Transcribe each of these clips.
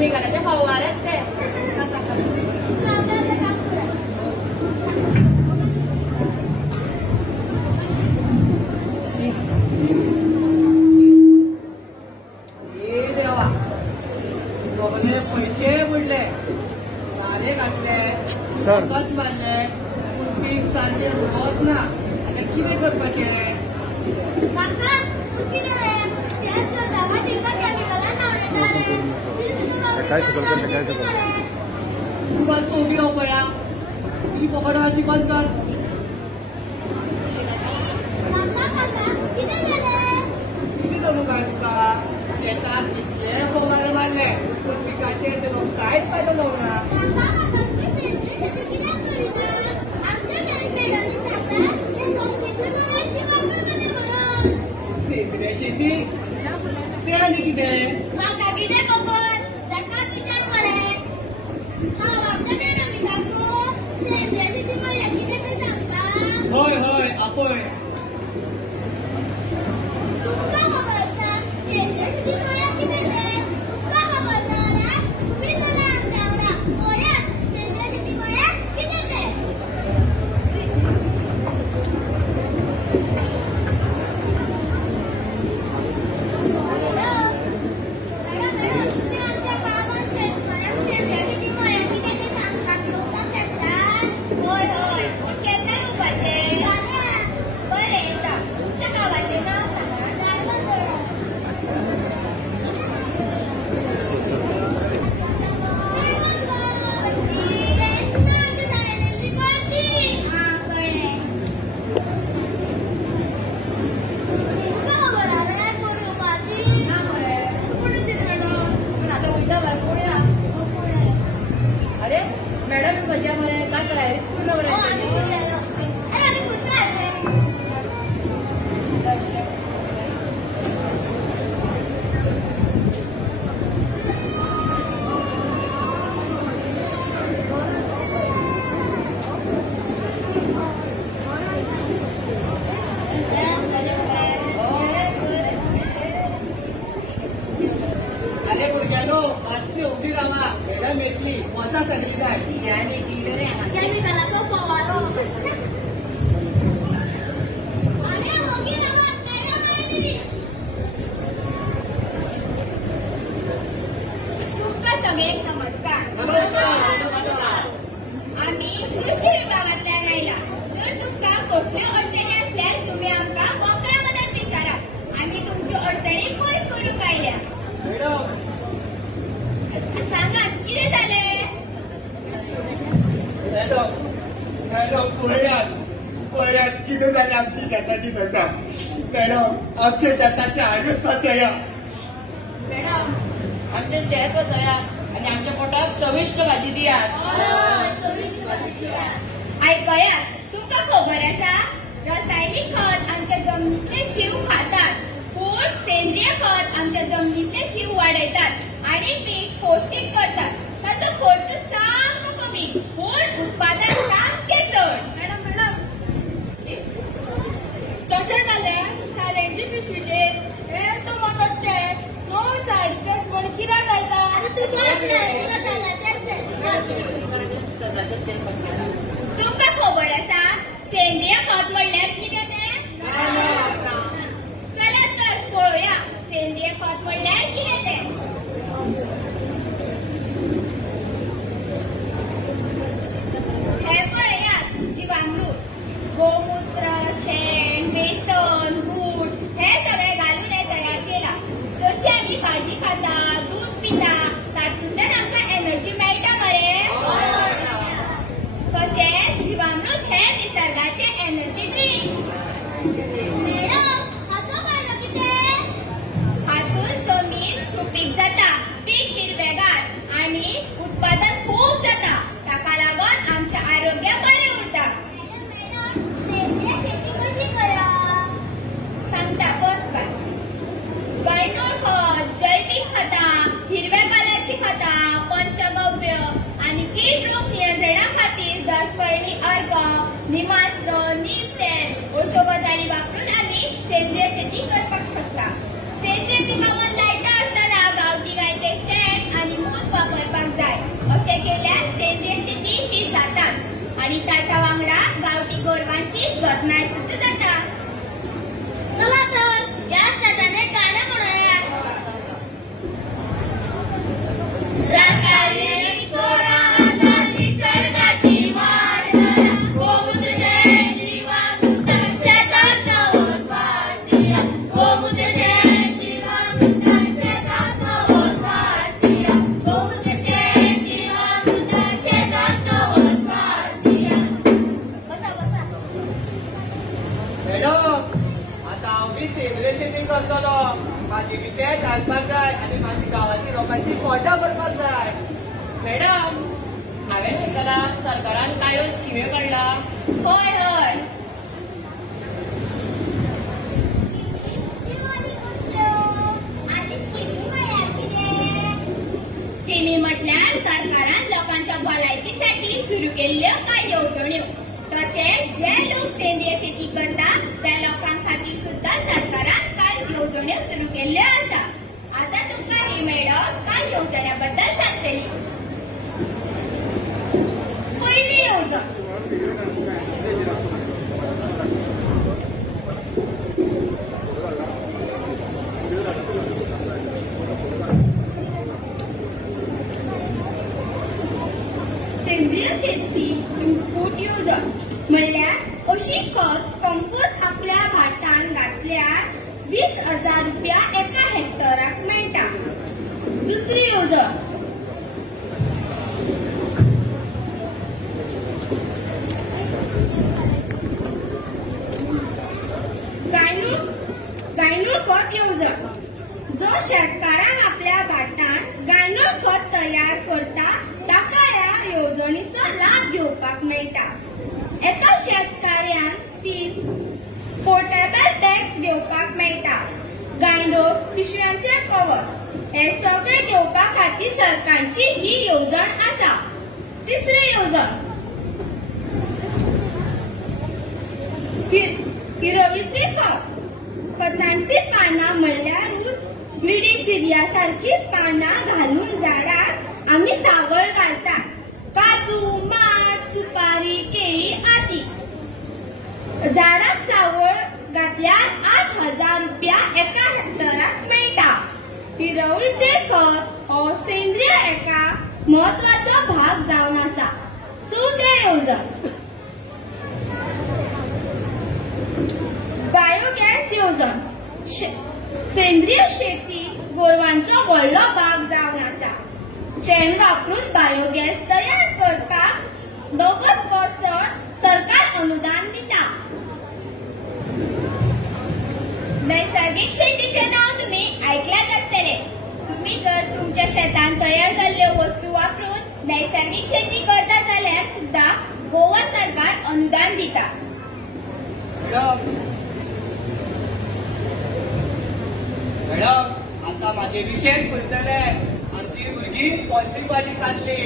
केमिकलाचे फवारेच ते पैसे बुडले सारे घातले खत मारले पीक सारखे होत ना आता कितें करपाचें तुका चोवी राव पळया किती पकडवाची बंद कर किती करू काय तुका शेतात कितले पगार मारले पण पिकाचेर तेजो कांयच फायदो जावना सेंद्रिय शेती ते आनी कितें होय होय आपय मातशी उभी राहा मॅडम येतली मजा सगळी काय केमिकलाचो फवारो तुमकां सगळ्यांक नमस्कार आम्ही कृषी विभागांतल्यान आयला जर तुमकां कसल्यो अडचणी असल्यार तुम्ही आमकां कोंकणा मदत विचारा आम्ही तुमच्यो अडचणी पयस करूंक आयल्या मॅडम सांगात कितें जालें मॅडम पळयात कितें जालें आमची शेताची दशा मॅडम आमच्या शेताचे आडूच वाचया मॅडम आमचे शेत वाचयात आणि आमच्या पोटात चविष्ट भाजी दियात ऐकयात तुमकां खबर आसा रासायनिक खत आमच्या जमनीतले जीव खातात पूण सेंद्रिय खत आमच्या जमनीतले जीव वाडयतात आणि पीक पौष्टिक करतात ताचो खर्च सामको कमी पूण उत्पादन सामकें चड मॅडम तशें जाल्यार सारेंची पिशवीचेर हे टमाटाचे नो सायड इफेक्ट म्हण कित्याक घालता तुमकां खबर आसा सेंद्रिय खत म्हणल्यार कितें तें चला तर पळोवया सेंद्रिय खत म्हणल्यार कितें तें हे पळयात जीवामृत गोमूत्र शेण बेसन गूळ हे सगळे घालून हे तयार केला जशी आम्ही भाजी खाता दूध पिता तातूंतल्यान आमकां एनर्जी मेळटा मरे तशेंच जीवामृत हे निसर्गाचे एनर्जी ड्रिंक हातून जमीन सुपीक जाता पीक हिरवेगार आणि उत्पादन खूप जाता ताका लागून आमच्या आरोग्य बरें उरता सांगता बसपाय गांयडोळ खत जैविक खतां हिरव्या पाल्याची खतां पंचगव्य आणि कीड रोग नियंत्रणा खातीर दसपळणी अर्क निमास्त्र नीमतेल अश्यो गजाली वापरून आम्ही सेंद्रिय शेती करपाक शकता सेंद्रिय पिकां लायता आसतना गांवठी गायचे शेण आणि मूत सतनाय सुद्धा जाता. चला तर याच नाताने गाणं म्हणूया. रासायनिक सोडा आता निसर्गाची वाट करा. गोमूत्र जैन जीवामृत शेतात ओसाड दिया. गोमूत्र जैन जीवामृत शेतात ओसाड दिया. गोमूत्र जैन जीवामृत शेतात ओसाड दिया. बसा बसा. मॅडम आता हांव बी सेंद्रिय शेती करतलो. माझी बी शेत आसपाक जाय आनी माझी गांवाची लोकांची पोटां भरपाक जाय. मॅडम हांवें आयकलां सरकारान कांय स्किमी काडला. होय होय. स्किमी म्हटल्यार सरकारान लोकांच्या भलायकीसाठी सुरू केल्ल्यो कांय येवजण्यो. तशेंच जे लोक सेंद्रिय शेती करतात त्या लोकां खातीर सुद्धा सरकारान कांय येवजण्यो सुरू केल्ल्यो आसा. आता तुमकां ही मॅडम कांय येवजण्यां बद्दल सांगतली. पयली येवजण सेंद्रिय शेती इनपूट येवजण म्हणल्यार अशी खत कंपोस्ट आपल्या भाटान घातल्यार 20,000 रुपया एका हेक्टराक मेळटा. दुसरी येवजण गांयदोळ खत येवजण. जो शेतकारांक आपल्या भाटान गांयदोळ खत तयार करता ताका ह्या येवजणीचो लाभ घेवपाक मेळटा. एका शेतकाऱ्यान 3 पोर्टेबल बॅग्स घेवपाक मेळटा. गांयदोळ पिशव्यांचे कवर हे सगळे घेवपा खातीर सरकारची ही येवजण आसा. तिसरी येवजण हिरवीचे खत. खतांची पानां म्हणल्यार ग्लिडिसिडिया सारखी पानां घालून झाडाक आम्ही सावळ घालतात. काजू, माड, सुपारी, केळी आदी. झाडाक सावळ घातल्यार 8,000 रुपया एका हेक्टराक मेळटा. हिरवळीचे खत हो सेंद्रिय एका महत्वाचो भाग जावन आसा. चवथे येवजण बायोगॅस येवजण. सेंद्रिय शेती गोरवांचो व्हडलो भाग जावन आसा. शेण वापरून बायोगॅस तयार करपाक 90% सरकार अनुदान दिता. नैसर्गिक शेतीचे नाव तुम्ही ऐकल्याच आसतले. तुम्ही जर तुमच्या शेतान तयार जाल्ल्यो वस्तू वापरून नैसर्गिक शेती करता जाल्यार सुद्धा गोवा सरकार अनुदान दिता. मॅडम आता माझे विषय फुलतले. आमची भुरगीं पौष्टिक भाजी खाल्ली.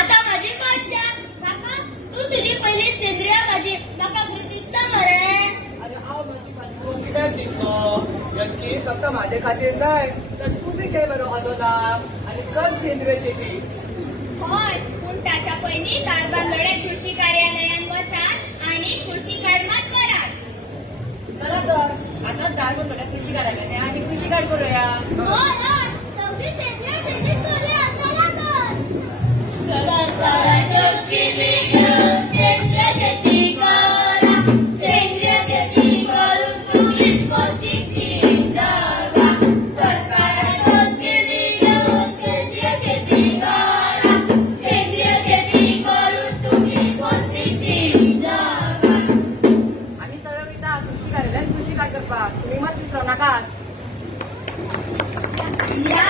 आता माझी कट द्या. काका तू तुझी पहिली सेंद्रिय भाजी म्हाका दिसता मरे. अरे हांव माझी भाजी कित्याक दितलो. यशकी फक्त माझे खातीर न्हय तर तू बी घे बरो हाजो लाभ आनी कर सेंद्रिय शेती. होय पूण ताच्या पयलीं दारबांदोड्या कृषी कार्यालयान वचात आणि कृषी कार्ड मात करात. चला तर आता दारबांदोड्या कृषी कार्यालयाने आनी कृषी कार्ड करूया. होय होय सगळी सेंद्रिय शेती करूया. चला तर. सरकाराच्यो स्किमी घेऊन सेंद्रिय शेती करा. सेंद्रिय शेती करून तुम्ही पौष्टिक जीवन जगा. सरकाराच्यो स्किमी घेऊन सेंद्रिय शेती करा. सेंद्रिय शेती करून तुम्ही पौष्टिक जीवन जगा. आम्ही सगळं वयता कृषी कार्यालयात कृषी कार्ड करपाक. तुम्ही मात विसरू नाकात. या